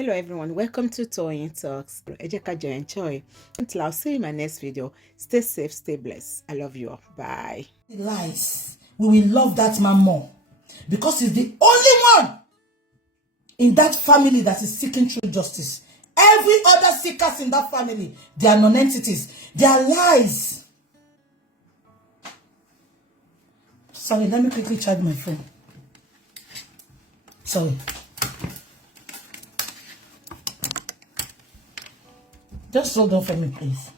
Hello everyone, welcome to Toyeen Talks. Enjoy. Until I'll see you in my next video. Stay safe, stay blessed. I love you all. Bye. Lies. We will love that man more because he's the only one in that family that is seeking true justice. Every other seekers in that family, they are non-entities. They are lies. Sorry, let me quickly charge my phone. Sorry. Just hold on for me, please.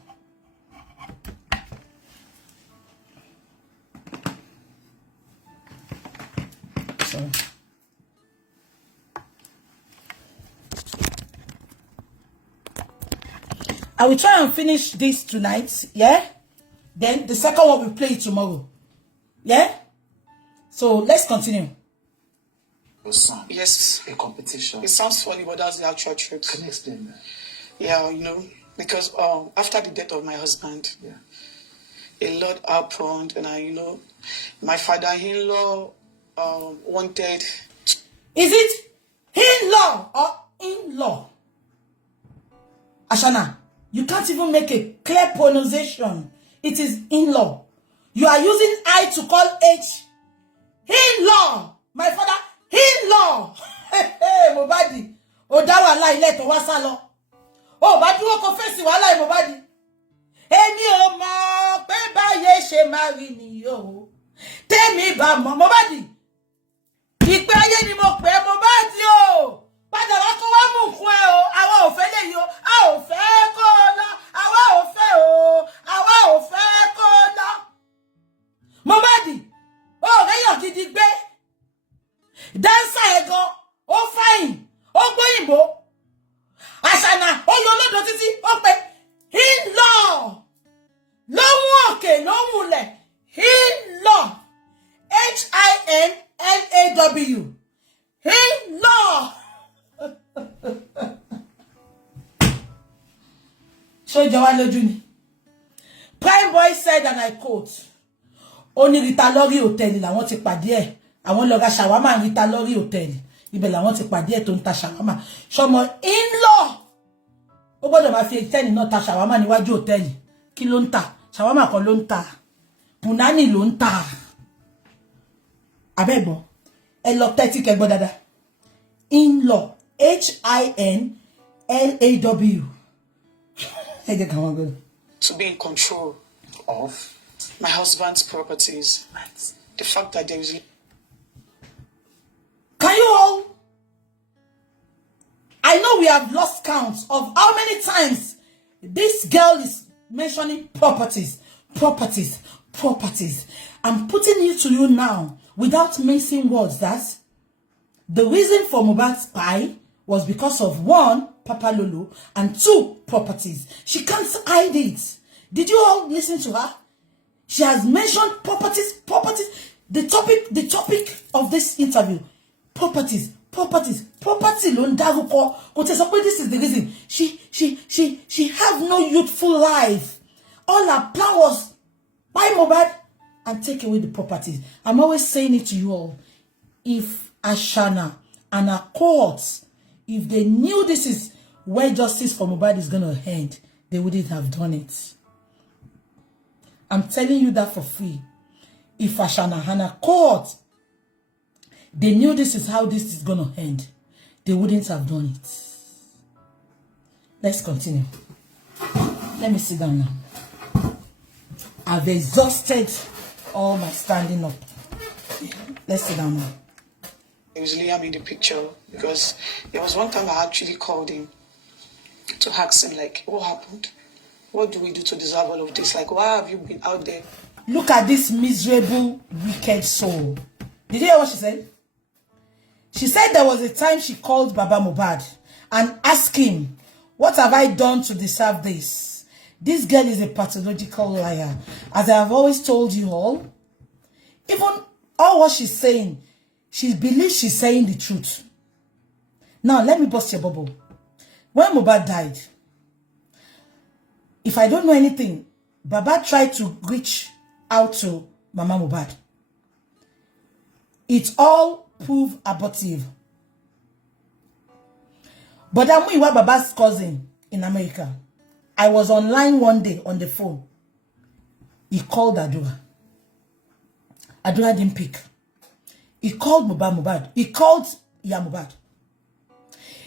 Sorry. I will try and finish this tonight, yeah? Then the second one we'll play tomorrow. Yeah? So let's continue. Yes. A competition. It sounds funny, but that's the actual truth. Can you explain that? Yeah, because after the death of my husband, a lot happened, and my father-in-law wanted. Is it in-law or in-law? Ashana, you can't even make a clear pronunciation. It is in-law. You are using I to call H. In-law. My father, in-law. Hey, Mobadi. Odawa la ile to wasalo. Oh, Badu ko face wala Mobadi. Emi o mo pe baye se mari ni yo. Temi ba mo Mobadi. Ipe aye ni mo pe Mobadi o. Padà wá kó wá mú fún ẹ o. Àwa ò fẹ́ lèyí o. A ò fẹ́ kó lọ. Àwa ò fẹ́ o. Àwa ò fẹ́ kó lọ. Mobadi. Oh, reyan gidi gbé. Dancer ego. Ó fine. Ó gbóyìnbó. Ashana, ó yọ lọ́dọ̀ títí. Ó pe in-law. Lóhùn òkè, lóhùn lẹ̀. In-law. H-I-N-L-A-W. In-law. So Jawalo Juni. Prime Boy said, and I quote, Oni Rita Lori Hotel la wọ́n ti pàdé ẹ̀. Àwọn lọ ra shawarma Rita Lori Hotel. Ibẹ̀ la wọ́n ti pàdé ẹ̀ tó ń ta shawarma. Ṣọmọ in-law. Ó gbọ́dọ̀ máa fi tẹ́ni náà ta shawarma níwájú hotel. Kí ló ń tà? Shawarma kan ló ń tà. Punani ló ń tà. Abẹ́gbọ́n. Ẹ lọ tẹ́tí kẹ́gbọ́ dáadáa. In-law. H-I-N-L-A-W. To be in control Of? my husband's properties. The fact that there is. Can you all? I know we have lost count of how many times this girl is mentioning properties. Properties. Properties. I'm putting it to you now without missing words that the reason for Mohbad's spy was because of 1, Papa Lolo, and 2, properties. She can't hide it. Did you all listen to her? She has mentioned properties, properties. The topic of this interview, properties, property. Londaruko. This is the reason. She have no youthful life. All her plan was buy Mohbad and take away the properties. I'm always saying it to you all. If Ashana and her courts, if they knew this is where justice for Mohbad is going to end, they wouldn't have done it. I'm telling you that for free. If Ashana and her court, they knew this is how this is going to end, they wouldn't have done it. Let's continue. Let me sit down now. I've exhausted all my standing up. Let's sit down now. It was Liam in the picture because there was one time I actually called him to ask him, like, what happened? What do we do to deserve all of this? Like, why have you been out there? Look at this miserable, wicked soul. Did you hear what she said? She said there was a time she called Baba Mohbad and asked him, what have I done to deserve this? This girl is a pathological liar. As I have always told you all, even all what she's saying, she believes she's saying the truth. Now, let me bust your bubble. When Mohbad died, if I don't know anything, Baba tried to reach out to Mama Mohbad. It all proved abortive. But Amuyiwa Baba's cousin in America. I was online one day on the phone. He called Adura. Adura didn't pick. He called Mohbad. He called Mohbad.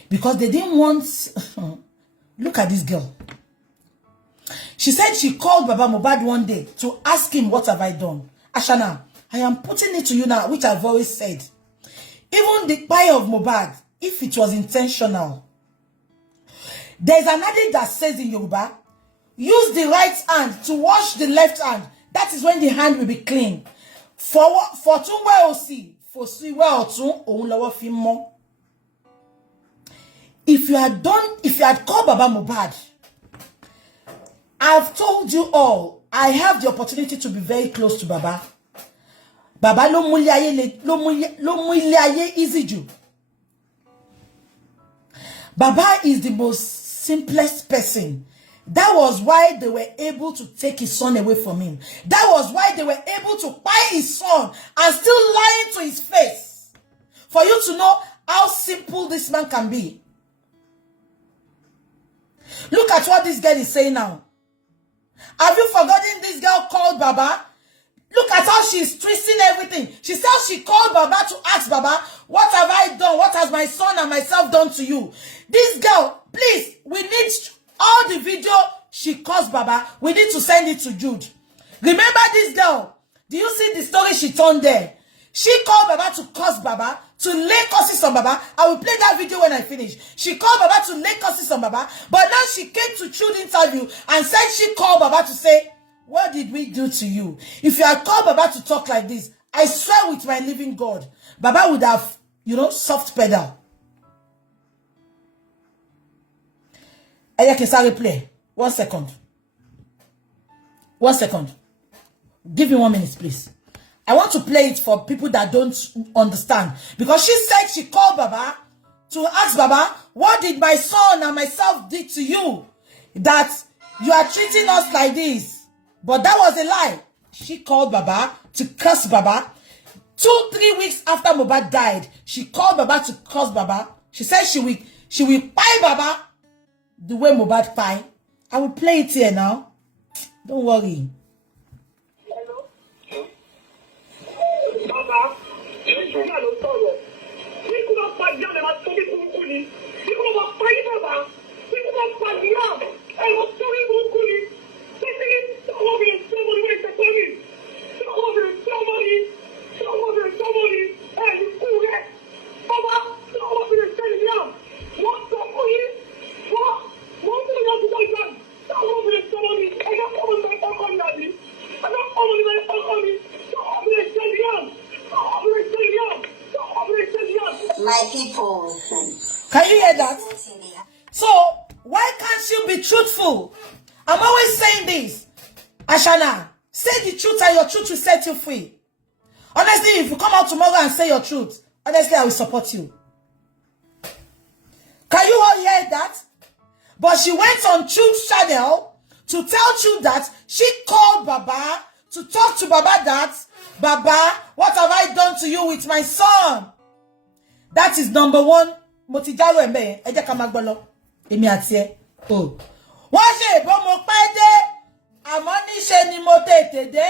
Because they didn't want... Look at this girl. She said she called Baba Mohbad one day to ask him, what have I done? Ashana, I am putting it to you now, which I've always said. Even the pie of Mohbad, if it was intentional, there's an adage that says in Yoruba, use the right hand to wash the left hand. That is when the hand will be clean. For tun well see, for see well tun, oun lowo fi mo. If you had called Baba Mohbad, I've told you all, I have the opportunity to be very close to Baba. Baba lo mu ile aye easy ju. Baba is the most simplest person. That was why they were able to take his son away from him. That was why they were able to buy his son and still lying to his face. For you to know how simple this man can be. Look at what this girl is saying now. Have you forgotten this girl called Baba? Look at how she's twisting everything. She says she called Baba to ask Baba, what have I done? What has my son and myself done to you? This girl, please, we need all the video she calls Baba. We need to send it to Jude. Remember this girl? Do you see the story she turned there? She called Baba to curse Baba, to lay curses on Baba. I will play that video when I finish. She called Baba to lay curses on Baba, but now she came to Chude interview and said she called Baba to say, what did we do to you? If you had called Baba to talk like this, I swear with my living God, Baba would have, soft pedal. Aya can start replay. 1 second. 1 second. Give me 1 minute, please. I want to play it for people that don't understand. Because she said she called Baba to ask Baba, what did my son and myself did to you? That you are treating us like this. But that was a lie. She called Baba to curse Baba. 2-3 weeks after Mohbad died, she called Baba to curse Baba. She said she will pie Baba the way Mohbad pie. I will play it here now. Don't worry. Hello? Baba, you are sorry. We could not find you, and I told you to Wunmi. We could not find Baba. We could not find you. I was sorry, Wunmi. My people. Can you hear that? So, why can't you be truthful? I'm always saying this. Ashana, say the truth and your truth will set you free. Honestly, if you come out tomorrow and say your truth, honestly, I will support you. Can you all hear that? But she went on Chude's channel to tell Chude that she called Baba to talk to Baba that, Baba, what have I done to you with my son? That is number one. Motijaro embe, eje kamagbolo. Emi ati e. Oh. Wọ́n ṣe ìbọn mo pẹ́ dé, àmọ́ níṣe ni mo tètè dé.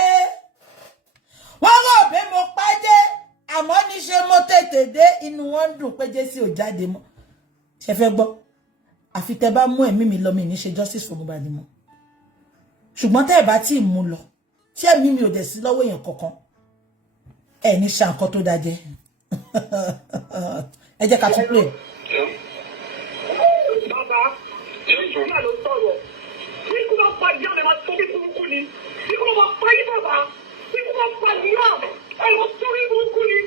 Wọ́n rò pé mo pẹ́ dé, àmọ́ níṣe mo tètè dé. Inú wọn dùn pé Jésù ò jáde mọ́. Ṣé fẹ́ gbọ́? Àfi tẹ́ bá mú ẹ̀mí mi lọ mi ní ṣe justice for Mohbad mọ́. Ṣùgbọ́n tẹ́ bá tí mú lọ, tí ẹ̀mí mi ò dẹ̀ sí lọ́wọ́ èèyàn kankan. Ẹ ní ṣe nǹkan tó dájẹ́. Ẹ jẹ́ ká tún play. Baba, you are sorry. We could not find you, and I told you to Wunmi. We could not find Baba. We could not find you. I was sorry, Wunmi.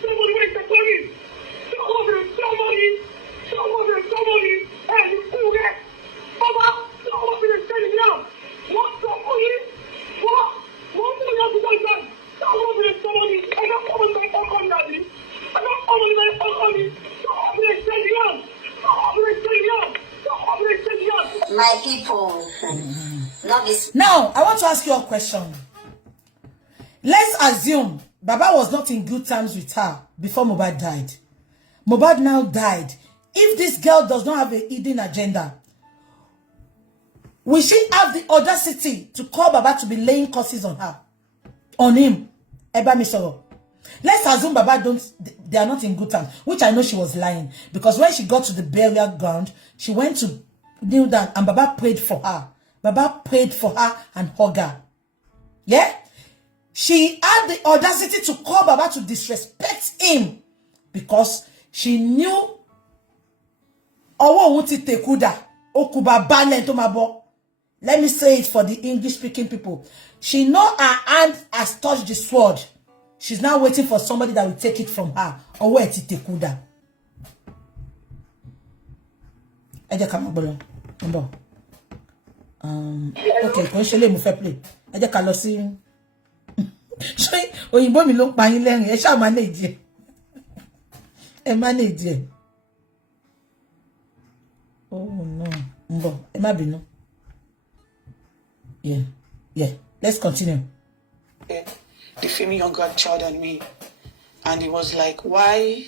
Somebody wait for me. Somebody. Hey, you cool there? Baba, somebody is telling me out. What somebody? What? What do you have to do? Somebody. I don't come on my phone, Daddy. I don't come on my phone. Somebody is telling me out. My people. Now, I want to ask you a question. Let's assume Baba was not in good terms with her before Mohbad died. Mohbad now died. if this girl does not have a hidden agenda, will she have the audacity to call Baba to be laying curses on her? On him? Eba Misoro. Let's assume Baba they are not in good terms, which I know she was lying. Because when she got to the burial ground, she went to kneel down and Baba prayed for her. Baba prayed for her and hugged her. Yeah? She had the audacity to call Baba to disrespect him because she knew let me say it for the English-speaking people. She know her hand has touched the sword. She's now waiting for somebody that will take it from her. Okay, òyìnbó mi ló pa yín lẹ́rìn ẹ ṣáà manage ẹ manage. Oh no, mbo ẹ má bínú. Yeah, let's continue. Defaming your godchild and me, and he was like, why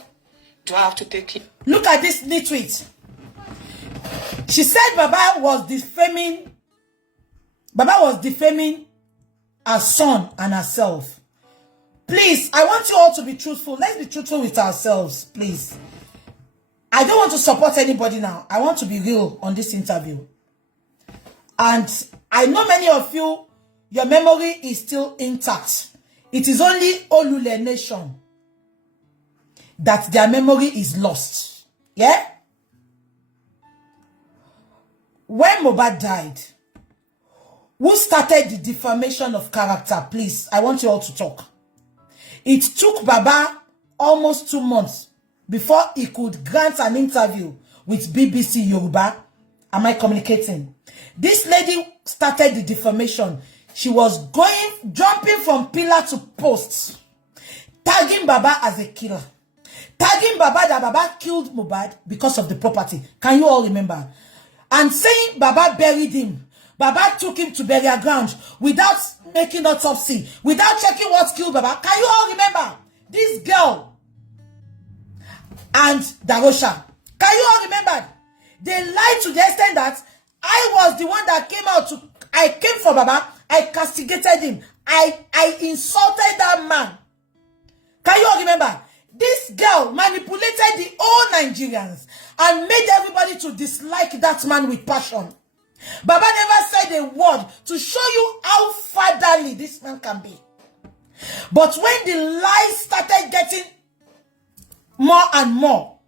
do I have to take it? Look at this tweet. She said Baba was defaming her son and herself. Please, I want you all to be truthful. Let's be truthful with ourselves, please. I don't want to support anybody now. I want to be real on this interview. And I know many of you, your memory is still intact. It is only Olule Nation that their memory is lost. Yeah? When Mohbad died, who started the defamation of character? Please, I want you all to talk. It took Baba almost 2 months before he could grant an interview with BBC Yoruba. Am I communicating? This lady started the defamation. She was jumping from pillar to post, tagging Baba as a killer, tagging Baba that Baba killed Mohbad because of the property. Can you all remember? And saying Baba buried him. Baba took him to burial ground without making autopsy, without checking what killed Baba. Can you all remember? This girl and Darosha. Can you all remember? They lied to the extent that I was the one that came out to, I came for Baba, I castigated him, I insulted that man. Can you all remember? This girl manipulated the whole Nigerians and made everybody to dislike that man with passion. Baba never said a word to show you how fatherly this man can be. But when the lies started getting more and more,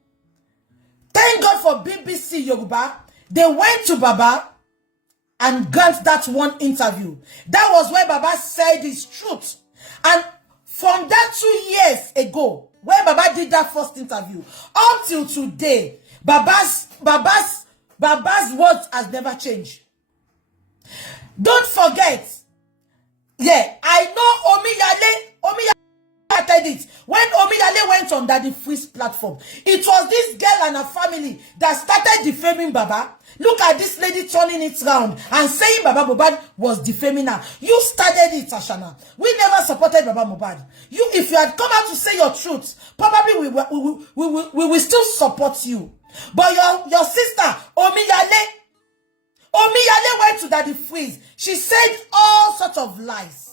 thank God for BBC Yoruba, they went to Baba and got that one interview. That was where Baba said his truth. And from that 2 years ago, when Baba did that first interview, up till today, Baba's words has never changed. Don't forget, yeah, I know Omiyale started it. When Omiyale went on Daddy Freeze platform, it was this girl and her family that started defaming Baba. Look at this lady turning it round and saying Baba Mohbad was defaming her. You started it, Ashana. We never supported Baba Mohbad. If you had come out to say your truth, probably we will still support you. But your sister, Omiyale went to Daddy Freeze. She said all sorts of lies.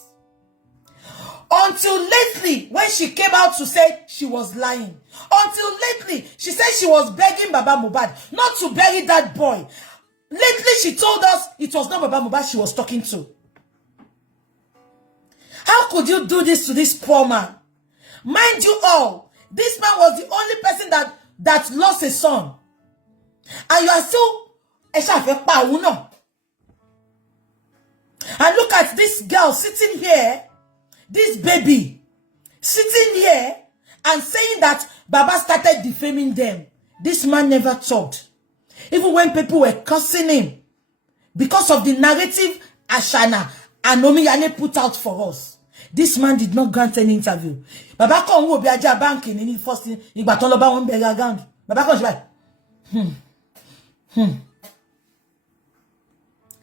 Until lately, when she came out to say she was lying. Until lately, she said she was begging Baba Mohbad not to bury that boy. Lately, she told us it was not Baba Mohbad she was talking to. How could you do this to this poor man? Mind you all, this man was the only person that lost a son. And you are still... And look at this girl sitting here, this baby, sitting here and saying that Baba started defaming them. This man never talked. Even when people were cursing him because of the narrative Ashana and Omiyale put out for us, this man did not grant any interview. Baba kon wo bi aja bank in the first igba ton lo ba won burial ground. Baba kon se báyìí.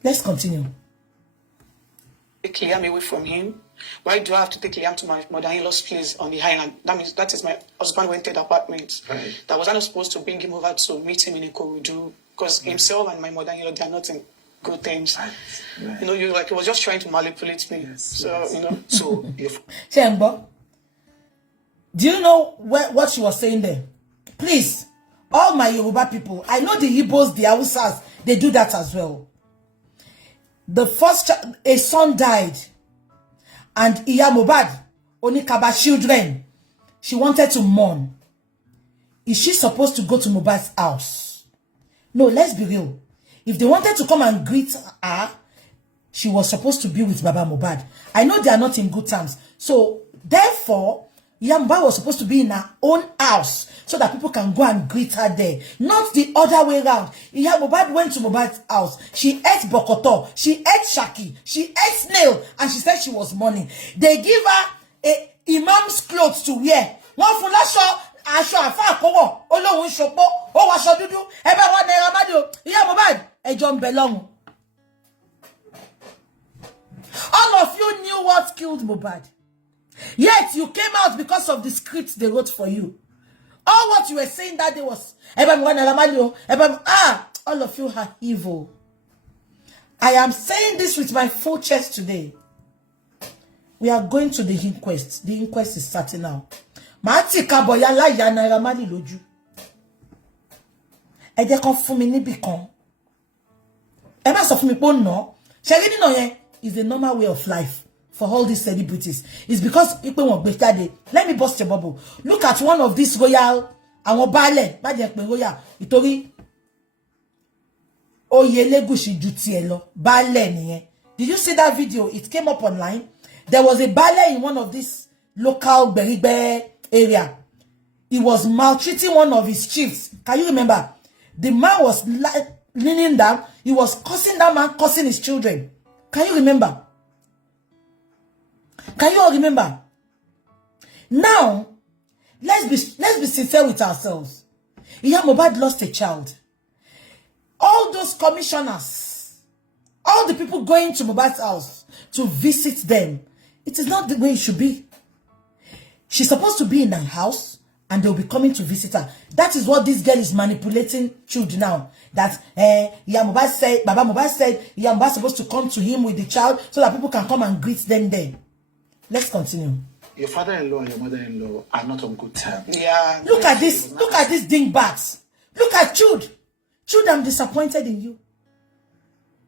Let's continue. Clear me away from him. Why do I have to take Liam to my mother-in-law's place on the island? That means that is my husband rented apartment. Right. That was not supposed to bring him over to meet him in Ikorodu because himself and my mother-in-law, they are not in good terms. Right. You know, he was just trying to manipulate me. Yes, so, yes. You know. So, if... Chembo, do you know what she was saying there? Please, all my Yoruba people, I know the Igbos, the Hausas, they do that as well. The first a son died, and Iya Mohbad only kaba children. She wanted to mourn. Is she supposed to go to Mohbad's house? No, let's be real. If they wanted to come and greet her, she was supposed to be with Baba Mohbad. I know they are not in good terms. So, therefore, Iya Mohbad was supposed to be in her own house so that people can go and greet her there. Not the other way around. Iya Mohbad went to Mohbad's house. She ate bokoto. She ate shaki. She ate snail. And she said she was mourning. They give her a imam's clothes to wear. One full aṣọ àfáà kọ́wọ̀ Ọlọ́hun ṣọpọ̀ ó wọ aṣọ dúdú ẹ bá wá Naira Marley o Iya Mohbad ẹjọ́ ń bẹ lọ́hùn. All of you knew what killed Mohbad. Yet you came out because of the script they wrote for you. All what you were saying that day was all of you are evil. I am saying this with my full chest today. We are going to the inquest. The inquest is starting now. Mati kaboya la ya Naira Marley lójú. Ẹ jẹ́ kan fún mi níbì kan. Ẹ má sọ fún mi pé no. Ṣé rí nínú yẹn is the normal way of life for all these celebrities. It's because ipe wọ́n gbé jáde. Let me bust your bubble. Look at one of these royal àwọn baálẹ̀, má jẹ́ pé royal ìtorí Oyè Elegushi ju tiẹ̀ lọ. Baálẹ̀ nìyẹn. Did you see that video? It came up online. There was a baálẹ̀ in one of these local Berigbe area. He was maltreating one of his chiefs. Can you remember? The man was leaning down. He was cursing that man, cursing his children. Can you remember? Can you all remember? Now, let's be sincere with ourselves. Iya Mohbad lost a child. All those commissioners, all the people going to Mohbad's house to visit them, it is not the way it should be. She's supposed to be in her house and they'll be coming to visit her. That is what this girl is manipulating Chude now. That Iya Mohbad said, Baba Mohbad said, Iya Mohbad is supposed to come to him with the child so that people can come and greet them there. Let's continue. Your father-in-law and your mother-in-law are not on good terms. Yeah. Look at this. Look at these dingbats. Look at Chude. Chude, I'm disappointed in you.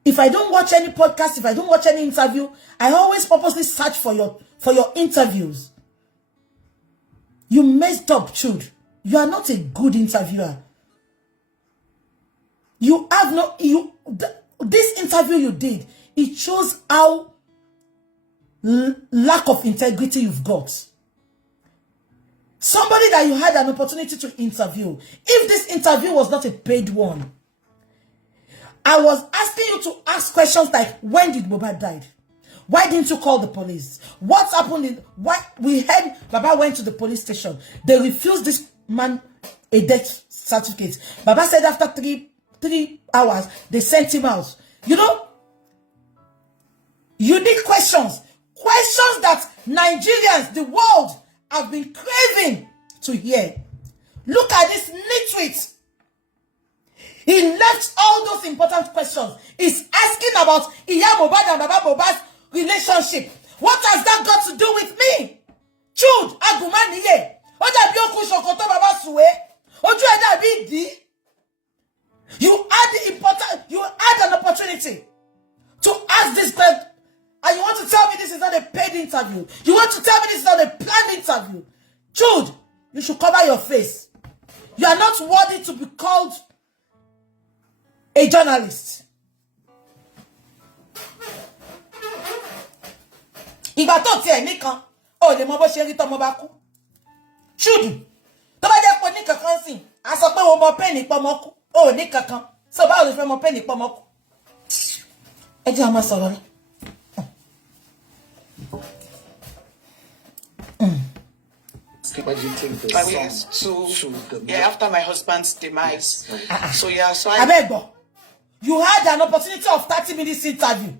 If I don't watch any podcast, if I don't watch any interview, I always purposely search for your interviews. You messed up, Chude. You are not a good interviewer. You have no this interview you did, it shows how lack of integrity you've got. Somebody that you had an opportunity to interview. If this interview was not a paid one, I was asking you to ask questions like, when did Mohbad die? Why didn't you call the police? What happened? Why we heard Baba went to the police station. They refused this man a death certificate. Baba said after three hours, they sent him out. You know, you need questions. Questions that Nigerians, the world, have been craving to hear. Look at this nitwit. He left all those important questions. He's asking about Iya Mohbad and Baba Mohbad's relationship. What has that got to do with me? Chude, agumaniye. Oja bi oku sokoto baba suwe. Oju eda bi di. You had an opportunity to ask this question. And you want to tell me this is not a paid interview. You want to tell me this is not a planned interview. Chude, you should cover your face. You are not worthy to be called a journalist. Ìgbà tó tiẹ̀ nìkan, ó lè mọ bó ṣe rí tọ́mọ bá kú. Chude, tó bá jẹ́ pé ní kankan sìn, a sọ pé o mọ pẹ́ẹ́nì pọ́mọ kú, ó ní kankan. So báwo ló fẹ́ mọ pẹ́ẹ́nì pọ́mọ kú? Ẹ jẹ́ a máa sọ̀rọ̀ lọ. After my husband's demise. Yes. So I beg you. You had an opportunity of 30 minutes interview.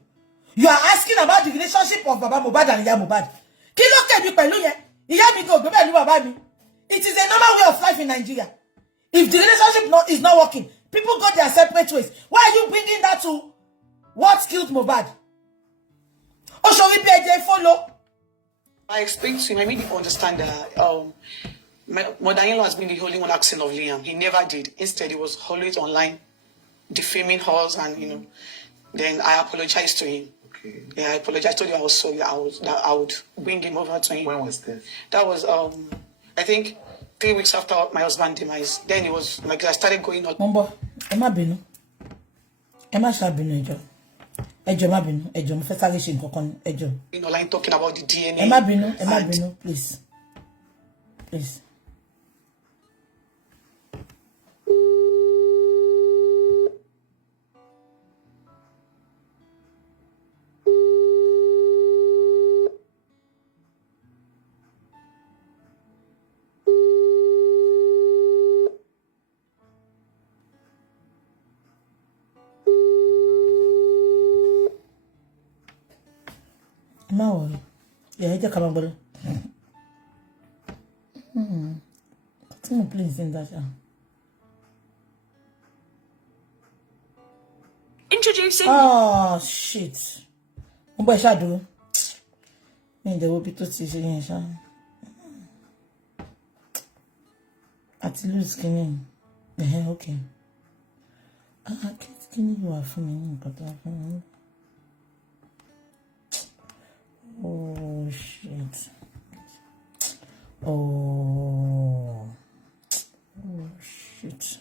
You are asking about the relationship of Baba Mohbad and Iya Mohbad. Kí ló kẹ́bi pẹ̀lú yẹn? Ìyá mi kò gbé pẹ̀lú bàbá mi. It is a normal way of life in Nigeria. If the relationship is not working, people go their separate ways. Why are you bringing that to what killed Mohbad? Follow. I explained to him, I made him understand that my mother-in-law has been the only one asking of Liam. He never did. Instead, he was always online, defaming us, and then I apologized to him. Okay. Yeah, I apologized. I told you I was sorry. That I would bring him over to him. When was this? That was I think 3 weeks after my husband's demise. Then it was like I started going out. Mumbo, Emma Binu. Emma Shabinu, Ejo ma binu, Ejo mo fẹ́ sáré ṣe nǹkan kan, Ejo. Online talking about the DNA. Emma Binu, please. Please. No, yeah, I just come on, continue, please, in that. Introducing. Oh shit! What should I do? There will be two seasons. At lose skinny. Okay. Skinny you are for me. Oh shit. Oh shit.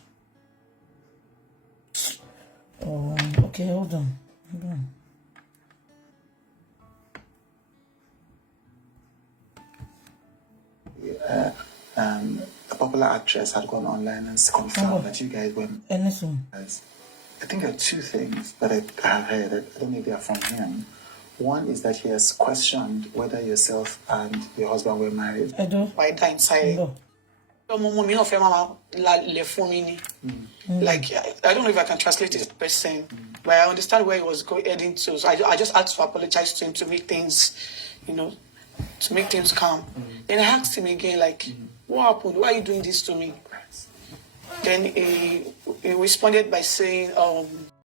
Oh, okay, hold on. A popular actress had gone online and confirmed that you guys were. Anything. I think there are two things that I have heard. I don't know if they are from him. One is that he has questioned whether yourself and your husband were married. I do. By that inside. No. Like, I don't know if I can translate this person, but I understand where he was heading to. So I just had to apologize to him to make things, to make things calm. Then I asked him again, like, what happened? Why are you doing this to me? Then he responded by saying,